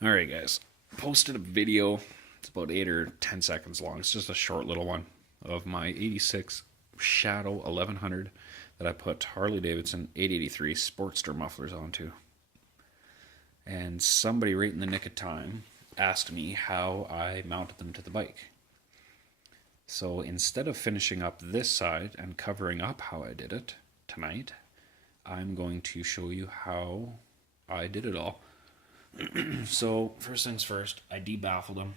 Alright guys, posted a video, it's about 8 or 10 seconds long, it's just a short little one, of my 86 Shadow 1100 that I put Harley Davidson 883 Sportster mufflers onto. And somebody right in the nick of time asked me how I mounted them to the bike. So instead of finishing up this side and covering up how I did it tonight, I'm going to show you how I did it all. So, first things first, I debaffled them.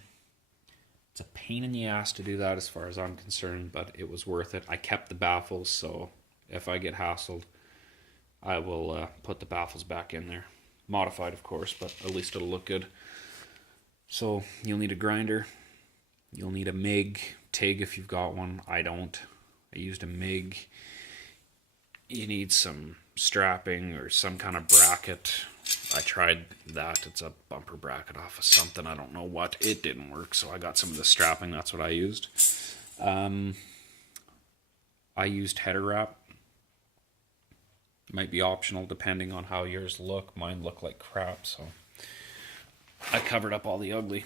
It's a pain in the ass to do that as far as I'm concerned, but it was worth it. I kept the baffles, so if I get hassled, I will put the baffles back in there. Modified, of course, but at least it'll look good. So, you'll need a grinder. You'll need a MIG, TIG if you've got one. I don't. I used a MIG. You need some strapping or some kind of bracket. I tried that. It's a bumper bracket off of something. I don't know what. It didn't work, so I got some of the strapping. That's what I used. I used header wrap. Might be optional depending on how yours look. Mine look like crap, so I covered up all the ugly.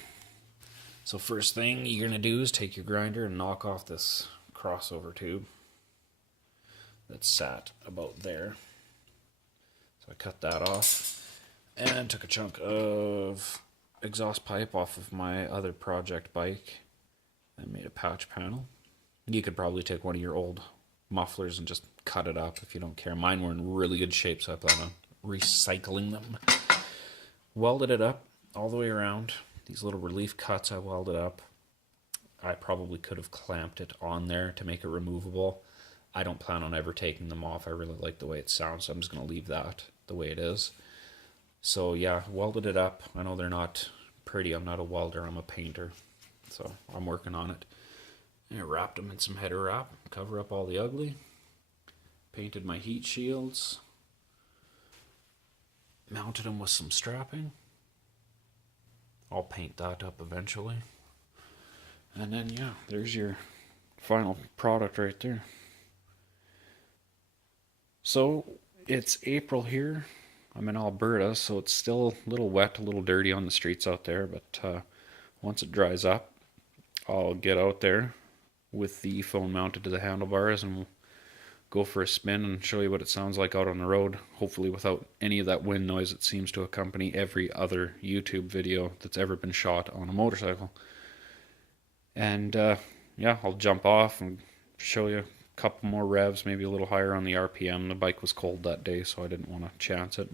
So first thing you're going to do is take your grinder and knock off this crossover tube that's sat about there. So I cut that off and took a chunk of exhaust pipe off of my other project bike and made a patch panel. You could probably take one of your old mufflers and just cut it up if you don't care. Mine were in really good shape, so I plan on recycling them. Welded it up all the way around. These little relief cuts I welded up. I probably could have clamped it on there to make it removable. I don't plan on ever taking them off. I really like the way it sounds, so I'm just going to leave that the way it is. So yeah, welded it up. I know they're not pretty. I'm not a welder, I'm a painter. So I'm working on it. And I wrapped them in some header wrap, cover up all the ugly. Painted my heat shields. Mounted them with some strapping. I'll paint that up eventually. And then yeah, there's your final product right there. So it's April here. I'm in Alberta, so it's still a little wet, a little dirty on the streets out there, but once it dries up, I'll get out there with the phone mounted to the handlebars and we'll go for a spin and show you what it sounds like out on the road, hopefully without any of that wind noise that seems to accompany every other YouTube video that's ever been shot on a motorcycle. And yeah, I'll jump off and show you a couple more revs, maybe a little higher on the RPM. The bike was cold that day, so I didn't want to chance it.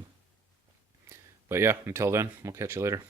But yeah, until then, we'll catch you later.